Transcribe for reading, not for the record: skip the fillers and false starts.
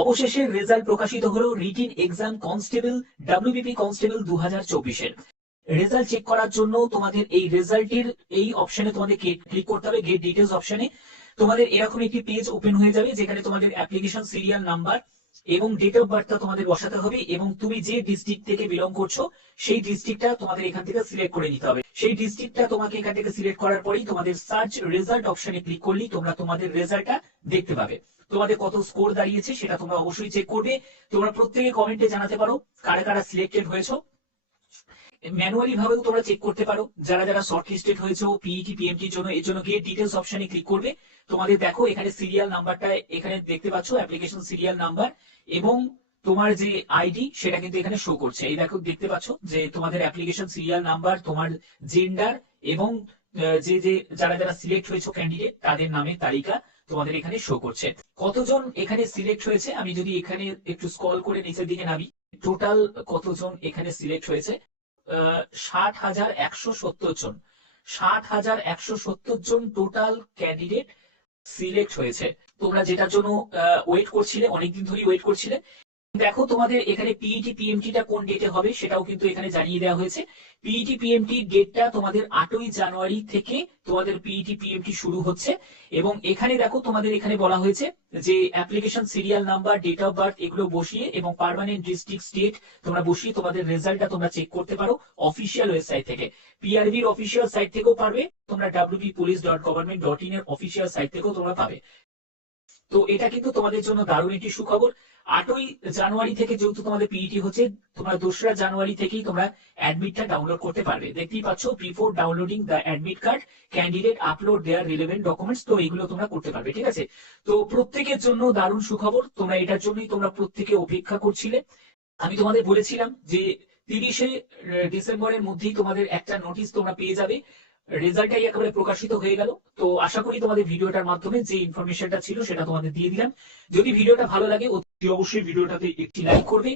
অবশেষে রেজাল্ট প্রকাশিত হলো written exam constable WBP constable 2024-এর। রেজাল্ট চেক করার জন্য তোমাদের এই রেজাল্টের এই অপশনে তোমাদের ক্লিক করতে হবে, গেট ডিটেলস অপশনে। তোমাদের এরকম একটি পেজ ওপেন হয়ে যাবে যেখানে তোমাদের অ্যাপ্লিকেশন সিরিয়াল নাম্বার এবং ডেট অফ বার্থটা তোমাদের বসাতে হবে এবং তুমি যে ডিস্ট্রিক্ট থেকে বিলং করছো সেই ডিস্ট্রিক্টটা তোমাদের এখান থেকে সিলেক্ট করে নিতে হবে। সেই ডিস্ট্রিক্টটা তোমাকে এখান থেকে সিলেক্ট করার পরেই তোমাদের সার্চ রেজাল্ট অপশনে ক্লিক করলেই তোমরা তোমাদের রেজাল্টটা দেখতে পাবে। তোমাদের কত স্কোর দাঁড়িয়েছে সেটা তোমরা অবশ্যই চেক করবে। তোমরা প্রত্যেকে কমেন্টে জানাতে পারো কারা কারা সিলেক্টেড হয়েছো। ম্যানুয়ালি ভাবেও তোমরা চেক করতে পারো যারা যারা শর্ট লিস্টেড হয়েছে পিইটি পিএমটির জন্য। এর জন্য গিয়ে ডিটেলস অপশনে ক্লিক করবে। তোমাদের দেখো এখানে সিরিয়াল নাম্বারটা এখানে দেখতে পাচ্ছ, অ্যাপ্লিকেশন সিরিয়াল নাম্বার এবং তোমার যে আইডি সেটা কিন্তু এখানে শো করছে। এই দেখো দেখতে পাচ্ছ যে তোমাদের অ্যাপ্লিকেশন সিরিয়াল নাম্বার, তোমার জেন্ডার এবং যে যে যারা যারা সিলেক্ট হয়েছে ক্যান্ডিডেট তাদের নামের তালিকা তোমাদের এখানে শো করছে। কতজন এখানে সিলেক্ট হয়েছে আমি যদি এখানে একটু স্ক্রল করে নিচের দিকে নামি, টোটাল কতজন এখানে সিলেক্ট হয়েছে 60,170 জন। 60,170 জন টোটাল ক্যান্ডিডেট সিলেক্ট হয়েছে। তোমরা যেটার জন্য ওয়েট করছিলে, অনেকদিন ধরেই ওয়েট করছিলে। দেখো তোমাদের এখানে পিইটি পিএমটিটা কোন ডেটে হবে সেটাও কিন্তু এখানে জানিয়ে দেওয়া হয়েছে। পিইটি পিএমটি ডেটটা তোমাদের 8ই জানুয়ারি থেকে তোমাদের পিইটি পিএমটি শুরু হচ্ছে এবং এখানে দেখো তোমাদের এখানে বলা হয়েছে যে application serial number, date of birth এগুলো বসিয়ে এবং পার্মানেন্ট ডিস্ট্রিক্ট স্টেট তোমরা বসিয়ে তোমাদের রেজাল্টটা তোমরা চেক করতে পারো অফিসিয়াল ওয়েবসাইট থেকে। পিআরবির অফিসিয়াল সাইট থেকেও পারবে, তোমরা wbpolice.government.in এর অফিসিয়াল সাইট থেকেও তোমরা পাবে। তো এটা কিন্তু তোমাদের জন্য দারুণ একটি সুখবর। 8ই জানুয়ারি থেকে যেহেতু তোমাদের পিইটি হচ্ছে, তোমরা 2রা জানুয়ারি থেকেই তোমরা অ্যাডমিটটা ডাউনলোড করতে পারবে। দেখতেই পাচ্ছ before downloading the admit card candidate upload their relevant documents, তো এগুলো তোমরা করতে পারবে। ঠিক আছে, তো প্রত্যেকের জন্য দারুণ সুখবর। তোমরা এটার জন্যই তোমরা প্রত্যেকে অপেক্ষা করছিলে। আমি তোমাদের বলেছিলাম যে 30শে ডিসেম্বরের মধ্যেই তোমাদের একটা নোটিশ তোমরা পেয়ে যাবে। রেজাল্টটাই একেবারে প্রকাশিত হয়ে গেল। তো আশা করি তোমাদের ভিডিওটার মাধ্যমে যে ইনফরমেশনটা ছিল সেটা তোমাদের দিয়ে দিলাম। যদি ভিডিওটা ভালো লাগে অতি অবশ্যই ভিডিওটাতে একটি লাইক করবে।